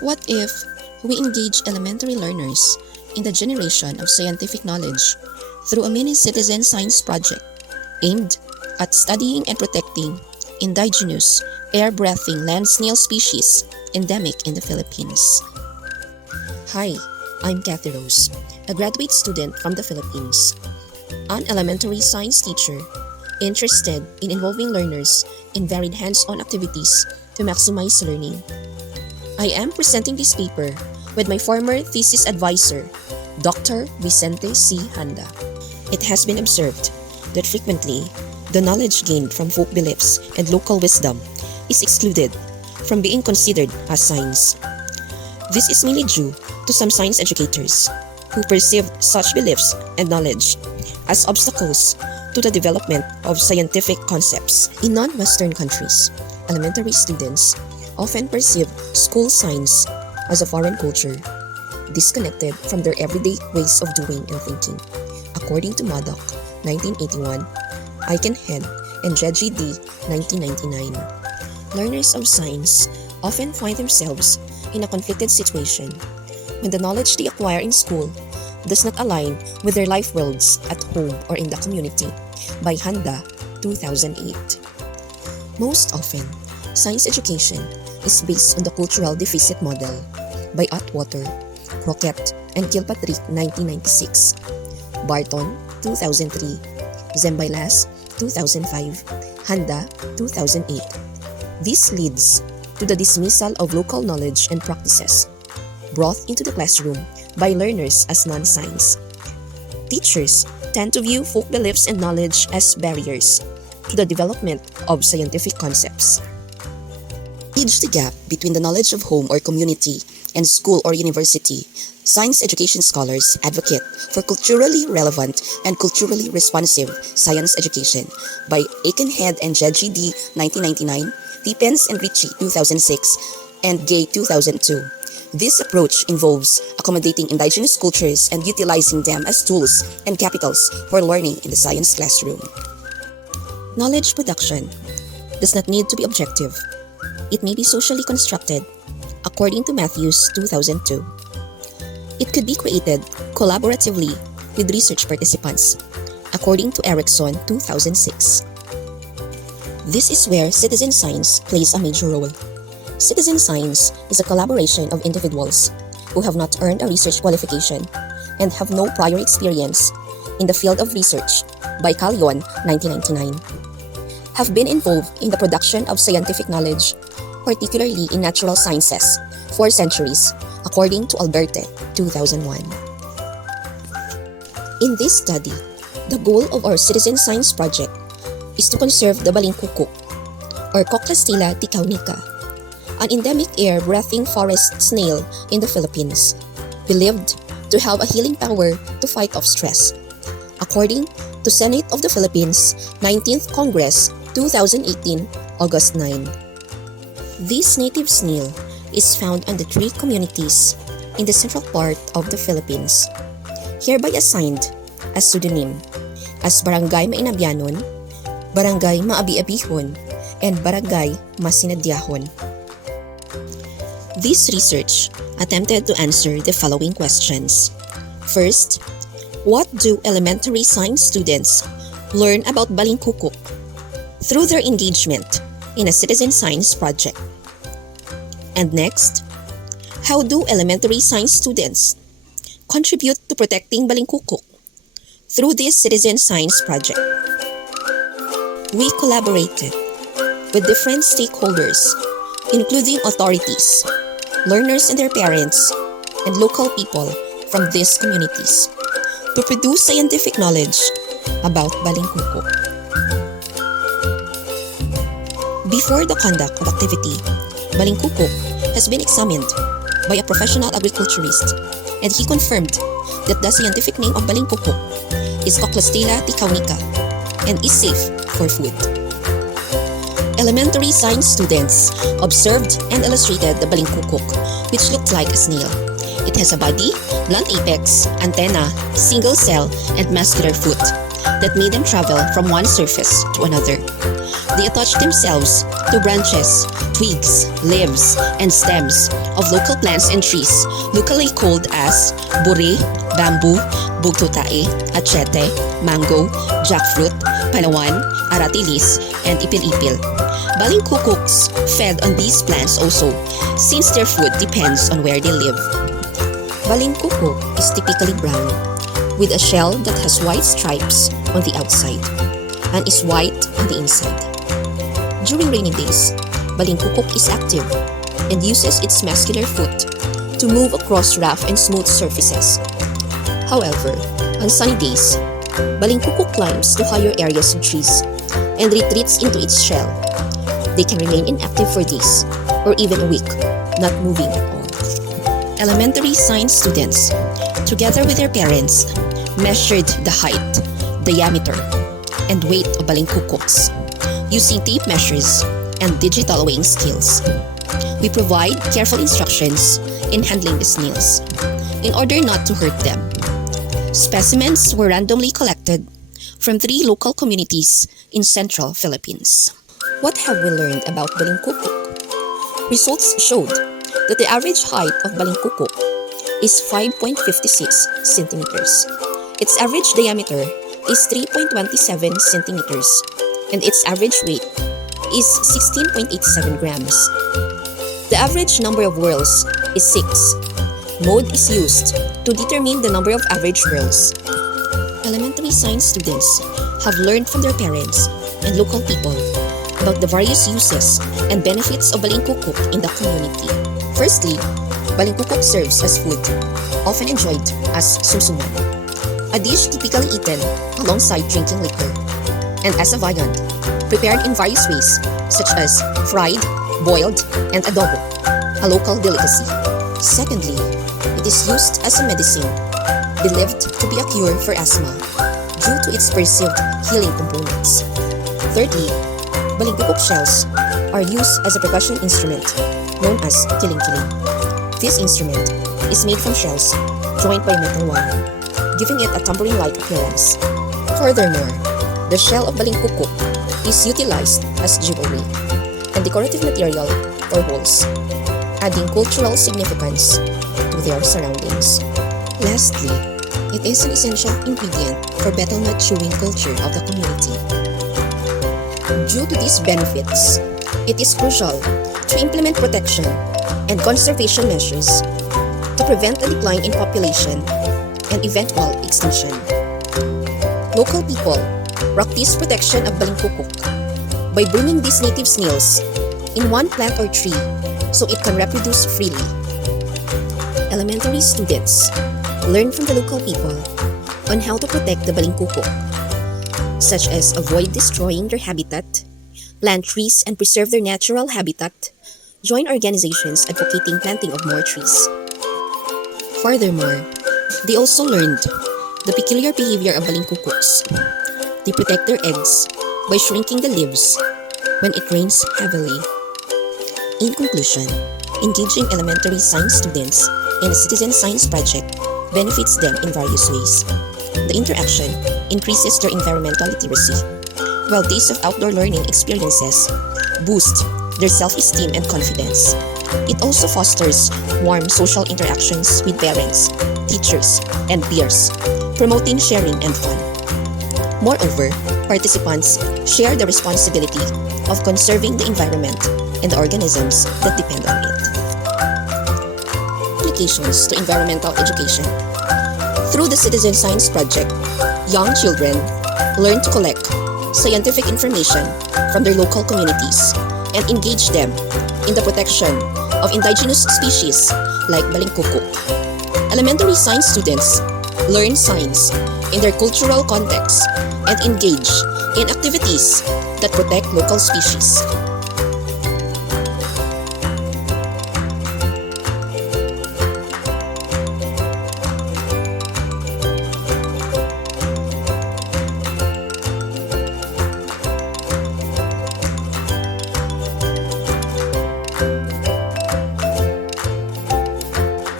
What if we engage elementary learners in the generation of scientific knowledge through a mini citizen science project aimed at studying and protecting indigenous air-breathing land snail species endemic in the Philippines? Hi, I'm Kathy Rose, a graduate student from the Philippines, an elementary science teacher interested in involving learners in varied hands-on activities to maximize learning. I am presenting this paper with my former thesis advisor, Dr. Vicente C. Handa. It has been observed that frequently, the knowledge gained from folk beliefs and local wisdom is excluded from being considered as science. This is mainly due to some science educators who perceived such beliefs and knowledge as obstacles to the development of scientific concepts. In non-Western countries, elementary students often perceive school science as a foreign culture, disconnected from their everyday ways of doing and thinking. According to Maddock, 1981, Aikenhead, and Jeji D, 1999. Learners of science often find themselves in a conflicted situation when the knowledge they acquire in school does not align with their life worlds at home or in the community. By Handa, 2008. Most often, science education is based on the cultural deficit model by Atwater, Crockett, and Kilpatrick, 1996, Barton, 2003, Zembailas, 2005, Handa, 2008. This leads to the dismissal of local knowledge and practices brought into the classroom by learners as non-science. Teachers tend to view folk beliefs and knowledge as barriers to the development of scientific concepts. Bridge the gap between the knowledge of home or community and school or university. Science education scholars advocate for culturally relevant and culturally responsive science education by Aikenhead and Jeji D, 1999, Tippens and Ritchie, 2006, and Gay, 2002. This approach involves accommodating indigenous cultures and utilizing them as tools and capitals for learning in the science classroom. Knowledge production does not need to be objective. It may be socially constructed, according to Matthews, 2002. It could be created collaboratively with research participants, according to Erickson, 2006. This is where citizen science plays a major role. Citizen science is a collaboration of individuals who have not earned a research qualification and have no prior experience in the field of research, by Callion, 1999, have been involved in the production of scientific knowledge, particularly in natural sciences, for centuries, according to Alberte, 2001. In this study, the goal of our citizen science project is to conserve the Balingkokok, or Cochlostyla ticaunica, an endemic air-breathing forest snail in the Philippines, believed to have a healing power to fight off stress, according to Senate of the Philippines, 19th Congress, 2018, August 9. This native snail is found on the three communities in the central part of the Philippines, hereby assigned as pseudonym as Barangay Mainabyanon, Barangay Maabi-Abihon, and Barangay Masinadyahon. This research attempted to answer the following questions. First, what do elementary science students learn about Balingkokok through their engagement in a citizen science project? And next, how do elementary science students contribute to protecting Balingkokok through this citizen science project? We collaborated with different stakeholders, including authorities, learners and their parents, and local people from these communities to produce scientific knowledge about Balingkokok. Before the conduct of activity, Balingkokok has been examined by a professional agriculturist, and he confirmed that the scientific name of Balingkokok is Cochlostyla ticaunica and is safe for food. Elementary science students observed and illustrated the Balingkokok, which looked like a snail. It has a body, blunt apex, antenna, single cell, and muscular foot that made them travel from one surface to another. They attach themselves to branches, twigs, leaves, and stems of local plants and trees, locally called as buri, bamboo, bugtutae, achete, mango, jackfruit, palawan, aratilis, and ipil-ipil. Balingkokoks fed on these plants also, since their food depends on where they live. Balingkokok is typically brown, with a shell that has white stripes on the outside and is white on the inside. During rainy days, Balingkokok is active and uses its muscular foot to move across rough and smooth surfaces. However, on sunny days, Balingkokok climbs to higher areas of trees and retreats into its shell. They can remain inactive for days or even a week, not moving at all. Elementary science students, together with their parents, measured the height, diameter, and weight of Balingkokoks using tape measures and digital weighing scales. We provide careful instructions in handling the snails in order not to hurt them. Specimens were randomly collected from 3 local communities in central Philippines. What have we learned about Balingkokok? Results showed that the average height of Balingkokok is 5.56 centimeters. Its average diameter is 3.27 centimeters, and its average weight is 16.87 grams. The average number of whorls is 6. Mode is used to determine the number of average whorls. Elementary science students have learned from their parents and local people about the various uses and benefits of Balingkokok in the community. Firstly, Balingkokok serves as food, often enjoyed as sumsuman, a dish typically eaten alongside drinking liquor, and as a viand, prepared in various ways such as fried, boiled, and adobo, a local delicacy. Secondly, it is used as a medicine, believed to be a cure for asthma due to its perceived healing components. Thirdly, Balingkokok shells are used as a percussion instrument known as kiling-kiling. This instrument is made from shells joined by metal wire, giving it a tambourine-like appearance. Furthermore, the shell of Balingkokok is utilized as jewelry and decorative material for holes, adding cultural significance to their surroundings. Lastly, it is an essential ingredient for betel nut chewing culture of the community. Due to these benefits, it is crucial to implement protection and conservation measures to prevent the decline in population and eventual extinction. Local people practice protection of Balingkokok by bringing these native snails in one plant or tree so it can reproduce freely. Elementary students learn from the local people on how to protect the Balingkokok, such as avoid destroying their habitat, plant trees and preserve their natural habitat, join organizations advocating planting of more trees. Furthermore, they also learned the peculiar behavior of Balingkokoks. They protect their eggs by shrinking the leaves when it rains heavily. In conclusion, engaging elementary science students in a citizen science project benefits them in various ways. The interaction increases their environmental literacy, while days of outdoor learning experiences boost their self-esteem and confidence. It also fosters warm social interactions with parents, teachers, and peers, promoting sharing and fun. Moreover, participants share the responsibility of conserving the environment and the organisms that depend on it. Applications to environmental education. Through the Citizen Science Project, young children learn to collect scientific information from their local communities and engage them in the protection of indigenous species like Balingkokok. Elementary science students learn science in their cultural context and engage in activities that protect local species.